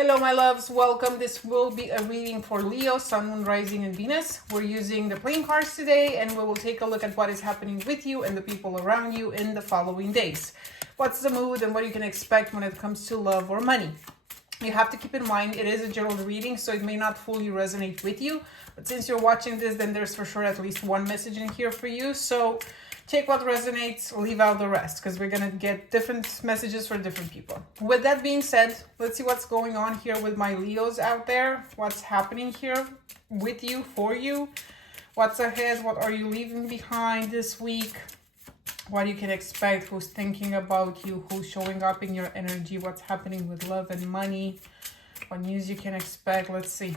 Hello, my loves. Welcome. This will be a reading for Leo, Sun, Moon, Rising, and Venus. We're using the playing cards today, and we will take a look at what is happening with you and the people around you in the following days. What's the mood and what you can expect when it comes to love or money? You have to keep in mind it is a general reading, so it may not fully resonate with you. But since you're watching this, then there's for sure at least one message in here for you. So take what resonates, leave out the rest, because we're going to get different messages for different people. With that being said, let's see what's going on here with my Leos out there. What's happening here with you, for you. What's ahead? What are you leaving behind this week? What you can expect, who's thinking about you, who's showing up in your energy, what's happening with love and money, what news you can expect. Let's see,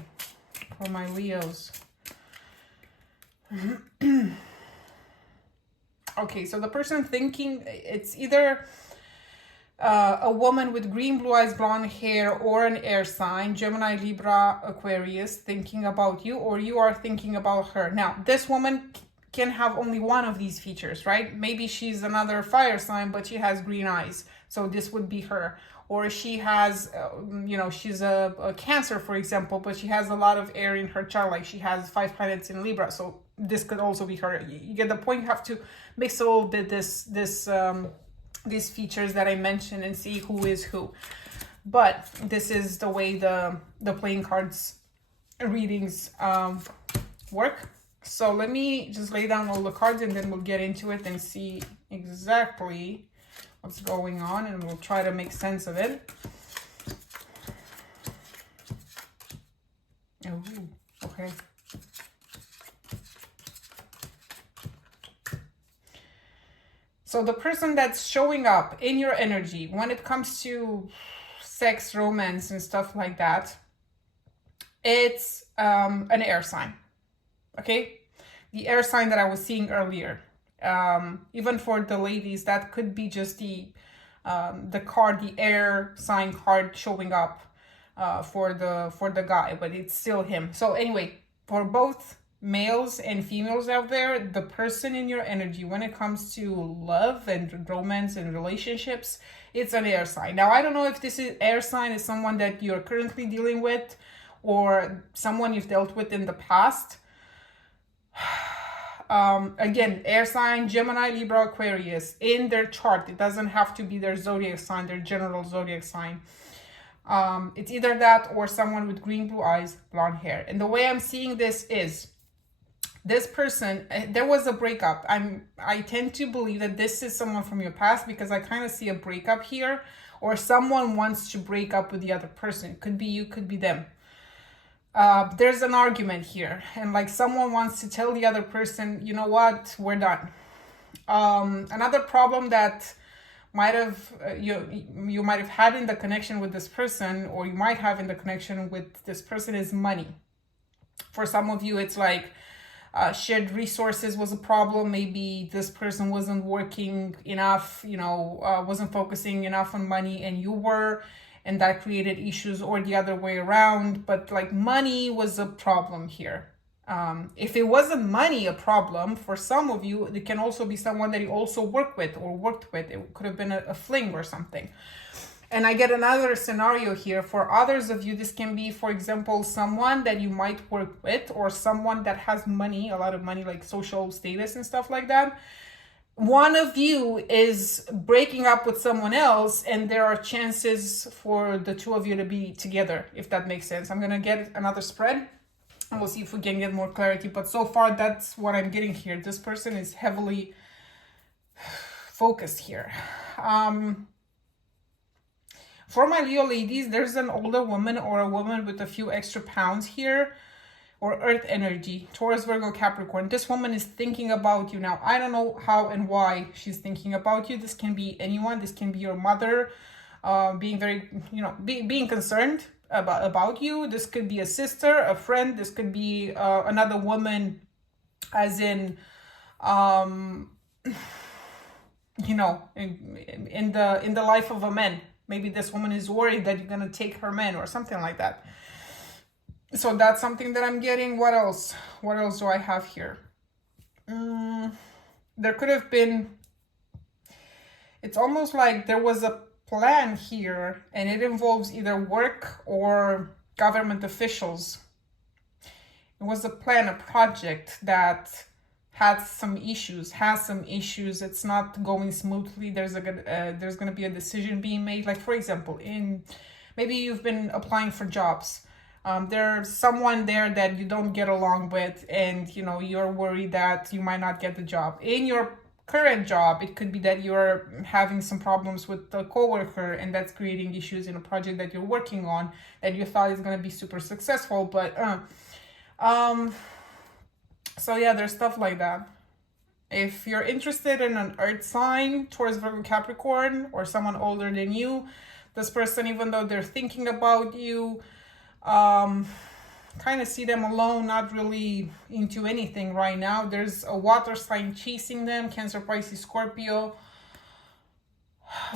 for my Leos. Okay, so the person thinking, it's either a woman with green, blue eyes, blonde hair, or an air sign, Gemini, Libra, Aquarius, thinking about you, or you are thinking about her. Now, this woman can have only one of these features, right? Maybe she's another fire sign, but she has green eyes. So this would be her. Or she has, she's a Cancer, for example, but she has a lot of air in her chart, like she has 5 planets in Libra. So this could also be her. You get the point. You have to mix a little bit these features that I mentioned and see who is who. But this is the way the playing cards readings work. So let me just lay down all the cards and then we'll get into it and see exactly what's going on, and we'll try to make sense of it. Oh, okay. So the person that's showing up in your energy when it comes to sex, romance, and stuff like that, it's an air sign. Okay, the air sign that I was seeing earlier. Even for the ladies, that could be just the card, the air sign card showing up for the guy, but it's still him. So anyway, for both males and females out there, the person in your energy when it comes to love and romance and relationships, it's an air sign. Now, I don't know if this is air sign is someone that you're currently dealing with or someone you've dealt with in the past. Again, air sign, Gemini, Libra, Aquarius in their chart. It doesn't have to be their zodiac sign, their general zodiac sign. It's either that or someone with green, blue eyes, blonde hair. And the way I'm seeing this is this person, there was a breakup. I tend to believe that this is someone from your past because I kind of see a breakup here, or someone wants to break up with the other person. It could be you, could be them. There's an argument here, and like someone wants to tell the other person, you know what, we're done. Another problem that might have you might have had in the connection with this person, or you might have in the connection with this person, is money. For some of you, it's like shared resources was a problem. Maybe this person wasn't working enough, wasn't focusing enough on money, and you were, and that created issues, or the other way around. But like money was a problem here. If it wasn't money a problem, for some of you, it can also be someone that you also work with or worked with. It could have been a fling or something. And I get another scenario here. For others of you, this can be, for example, someone that you might work with, or someone that has money, a lot of money, like social status and stuff like that. One of you is breaking up with someone else, and there are chances for the two of you to be together, if that makes sense. I'm going to get another spread, and we'll see if we can get more clarity. But so far, that's what I'm getting here. This person is heavily focused here. For my Leo ladies, there's an older woman or a woman with a few extra pounds here, or earth energy, Taurus, Virgo, Capricorn. This woman is thinking about you. Now, I don't know how and why she's thinking about you. This can be anyone. This can be your mother, being very, being concerned about you. This could be a sister, a friend. This could be another woman, as in, in the life of a man. Maybe this woman is worried that you're gonna take her man or something like that. So that's something that I'm getting. What else? What else do I have here? There could have been, it's almost like there was a plan here, and it involves either work or government officials. It was a plan, a project that has some issues. It's not going smoothly. There's going to be a decision being made. Like, for example, maybe you've been applying for jobs. There's someone there that you don't get along with, and you're worried that you might not get the job. In your current job, it could be that you're having some problems with the coworker, and that's creating issues in a project that you're working on that you thought is going to be super successful, but so yeah, there's stuff like that. If you're interested in an earth sign, Taurus, Virgo, Capricorn, or someone older than you, this person, even though they're thinking about you, kind of see them alone, not really into anything right now. There's a water sign chasing them, Cancer, Pisces, Scorpio.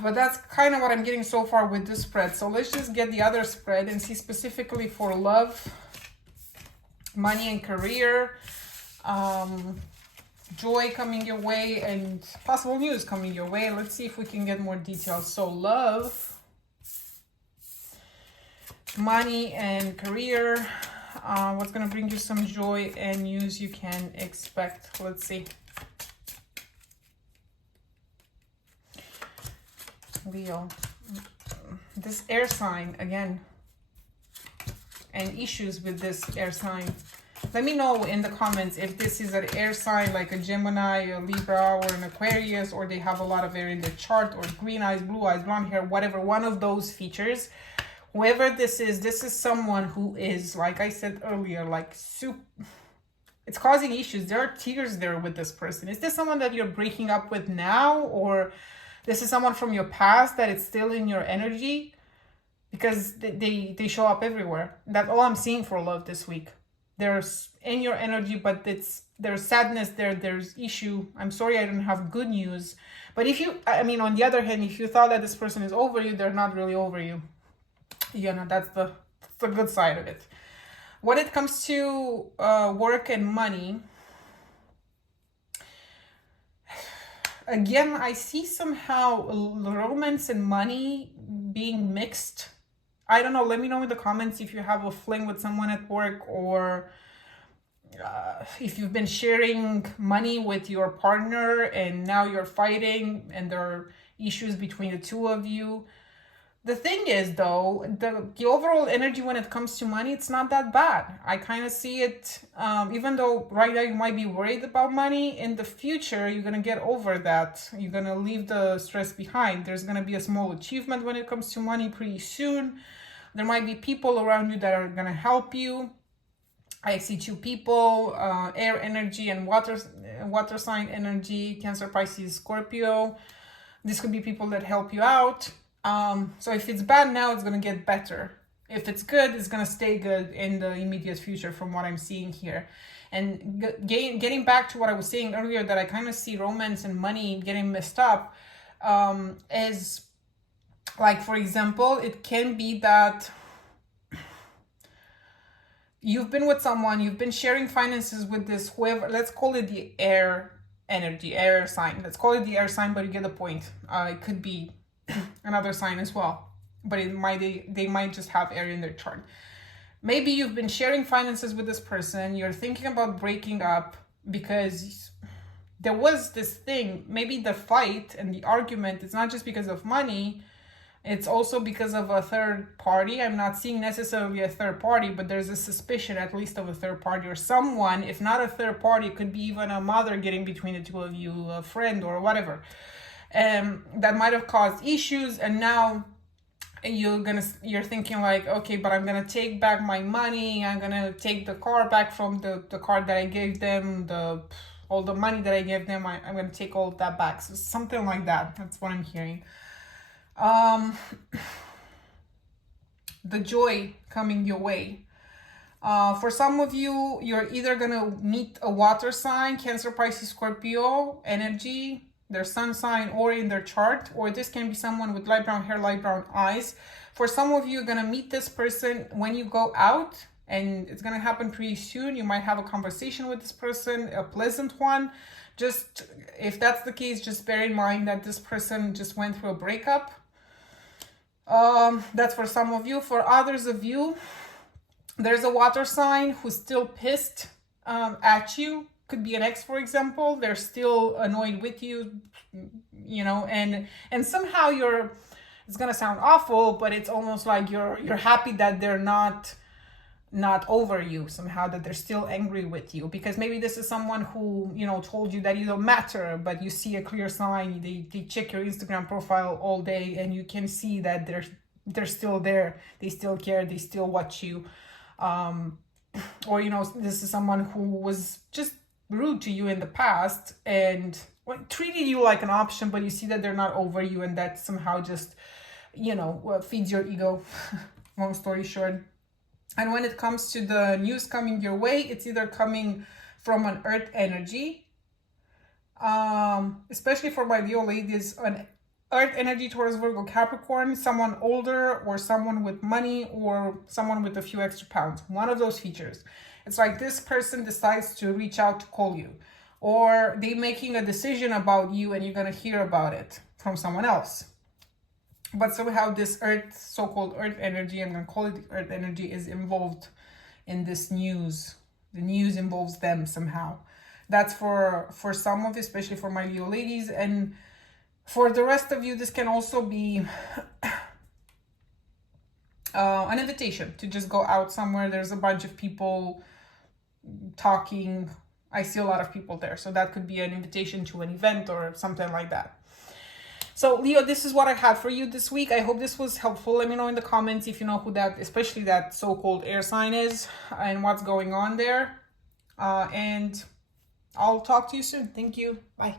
But that's kind of what I'm getting so far with this spread. So let's just get the other spread and see specifically for love, money and career, joy coming your way, and possible news coming your way. Let's see if we can get more details. So love, money and career, what's going to bring you some joy and news you can expect. Let's see. Leo, this air sign again, and issues with this air sign. Let me know in the comments if this is an air sign like a Gemini, a Libra, or an Aquarius, or they have a lot of air in their chart, or green eyes, blue eyes, blonde hair, whatever, one of those features. Whoever this is someone who is, like I said earlier, like it's causing issues. There are tears there with this person. Is this someone that you're breaking up with now, or this is someone from your past that is still in your energy? Because they show up everywhere. That's all I'm seeing for love this week. There's in your energy, but there's sadness there, there's issue. I'm sorry I don't have good news. But on the other hand, if you thought that this person is over you, they're not really over you. That's the good side of it. When it comes to work and money, again, I see somehow romance and money being mixed. I don't know. Let me know in the comments if you have a fling with someone at work, or if you've been sharing money with your partner and now you're fighting and there are issues between the two of you. The thing is, though, the overall energy when it comes to money, it's not that bad. I kind of see it, even though right now you might be worried about money, in the future, you're going to get over that. You're going to leave the stress behind. There's going to be a small achievement when it comes to money pretty soon. There might be people around you that are going to help you. I see two people, air energy and water sign energy, Cancer, Pisces, Scorpio. This could be people that help you out. So if it's bad now, it's going to get better. If it's good, it's going to stay good in the immediate future from what I'm seeing here. And getting back to what I was saying earlier, that I kind of see romance and money getting messed up, is like, for example, it can be that you've been with someone, you've been sharing finances with this whoever, let's call it the air energy, air sign. Let's call it the air sign, but you get the point. It could be another sign as well, but they might just have air in their chart. Maybe you've been sharing finances with this person, you're thinking about breaking up because there was this thing. Maybe the fight and the argument, it's not just because of money, it's also because of a third party. I'm not seeing necessarily a third party, but there's a suspicion at least of a third party, or someone, if not a third party, it could be even a mother getting between the two of you, a friend or whatever. That might have caused issues, and now you're thinking like, okay, but I'm gonna take back my money, I'm gonna take the car back from the car that I gave them, all the money that I gave them, I'm gonna take all of that back. So something like that. That's what I'm hearing. The joy coming your way. For some of you, you're either gonna meet a water sign, Cancer, Pisces, Scorpio energy, their sun sign, or in their chart, or this can be someone with light brown hair, light brown eyes. For some of you, you're gonna meet this person when you go out, and it's gonna happen pretty soon. You might have a conversation with this person, a pleasant one. Just if that's the case, just bear in mind that this person just went through a breakup. That's for some of you. For others of you, there's a water sign who's still pissed at you. Could be an ex, for example. They're still annoyed with you, you know, and somehow you're, it's gonna sound awful, but it's almost like you're happy that they're not over you somehow, that they're still angry with you, because maybe this is someone who, you know, told you that you don't matter, but you see a clear sign. They check your Instagram profile all day and you can see that they're still there. They still care. They still watch you. Or, you know, this is someone who was just rude to you in the past and treated you like an option, but you see that they're not over you, and that somehow just, you know, feeds your ego. Long story short. And when it comes to the news coming your way, it's either coming from an earth energy, especially for my Leo ladies, an earth energy towards Virgo, Capricorn, someone older or someone with money or someone with a few extra pounds. One of those features. It's like this person decides to reach out to call you, or they making a decision about you and you're going to hear about it from someone else. But somehow this earth, so-called earth energy, I'm going to call it earth energy, is involved in this news. The news involves them somehow. That's for some of you, especially for my Leo ladies. And for the rest of you, this can also be an invitation to just go out somewhere. There's a bunch of people talking. I see a lot of people there. So that could be an invitation to an event or something like that. So Leo, this is what I had for you this week. I hope this was helpful. Let me know in the comments if you know who that, especially that so-called air sign is and what's going on there. And I'll talk to you soon. Thank you. Bye.